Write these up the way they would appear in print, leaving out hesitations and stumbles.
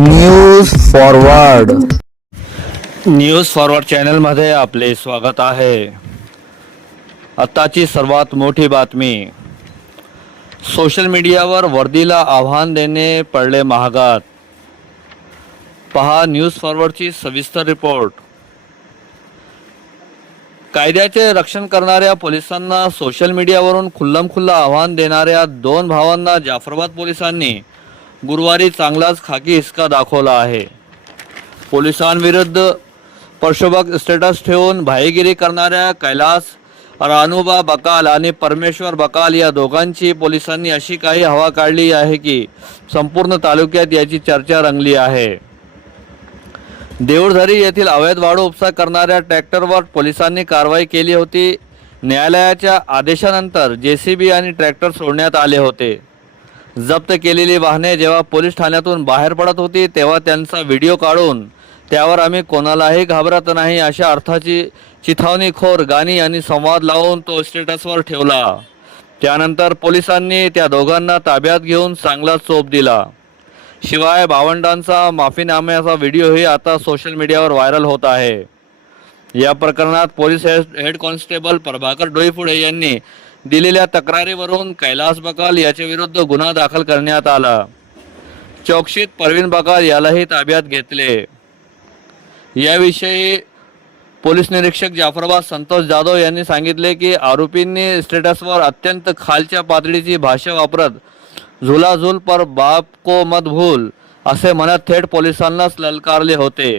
News forward चॅनलमध्ये आपले स्वागत आहे। आताची सर्वात मोठी बातमी, सोशल मीडियावर वर्दीला आव्हान देणे पडले महागात। पहा न्यूज फॉरवर्डची सविस्तर रिपोर्ट। कायद्याचे रक्षण करणाऱ्या पोलिसांना सोशल मीडियावरून खुल्लमखुल्ला आव्हान देणाऱ्या दोन भावांना जाफराबाद पोलिसांनी गुरुवारी चांगलाच खाकी हिसका दाखवला आहे। पोलिसांविरुद्ध प्रक्षोभक स्टेटस ठेवून भाईगिरी करणाऱ्या कैलास रानूबा बकाल आणि परमेश्वर बकाल या दोघांची पोलिसांनी अशी काही हवा काढली आहे की संपूर्ण तालुक्यात याची चर्चा रंगली आहे। देऊळझरी येथील अवैध वाळू उपसा करणाऱ्या ट्रॅक्टरवर पोलिसांनी कारवाई केली होती। न्यायालयाच्या आदेशानंतर जेसीबी आणि ट्रॅक्टर सोडण्यात आले होते। जप्त केलेली वाहने जेव्हा पोलीस ठाण्यातून बाहेर पडत होती तेव्हा त्यांचा व्हिडिओ काढून त्यावर आम्ही कोणालाही घाबरत नाही अशा अर्थाची चिथावणीखोर गाणी आणि संवाद लावून तो स्टेटसवर ठेवला। त्यानंतर पोलिसांनी त्या दोघांना ताब्यात घेऊन चांगला चोप दिला। शिवाय भावंडांचा माफीनाम्याचा व्हिडिओही आता सोशल मीडियावर व्हायरल होत आहे। या प्रकरणात police head constable Prabhakar Doiphode यांनी दिलेल्या तक्रारीवरून कैलास बकाल याच्या विरुद्ध गुन्हा दाखल करण्यात आला। चौकशीत परवीन बकाल यालाही ताब्यात घेतले। याविषयी पोलीस निरीक्षक जाफराबाद संतोष जाधव यांनी सांगितले की आरोपींनी स्टेटसवर अत्यंत खालच्या पातळीची भाषा वापरत झुलाझुल पर बाप को मत भूल असे म्हणत थेट पोलिसांनाच ललकारले होते।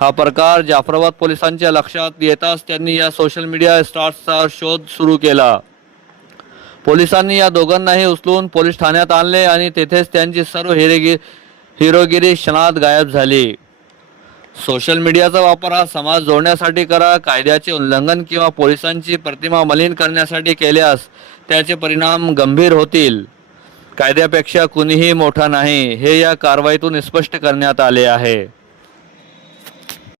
हा प्रकार जाफराबाद पोलिसांच्या लक्षात येताच त्यांनी या सोशल मीडिया स्टार्सचा शोध सुरू केला। पोलिसांनी या दोघांनाही उचलून पोलीस ठाण्यात आणले आणि तेथेच त्यांची सर्व हिरोगिरी क्षणात गायब झाली। सोशल मीडियाचा वापर हा समाज जोडण्यासाठी करा, कायद्याचे उल्लंघन किंवा पोलिसांची प्रतिमा मलिन करण्यासाठी केल्यास त्याचे परिणाम गंभीर होतील। कायद्यापेक्षा कुणीही मोठा नाही हे या कारवाईतून स्पष्ट करण्यात आले आहे।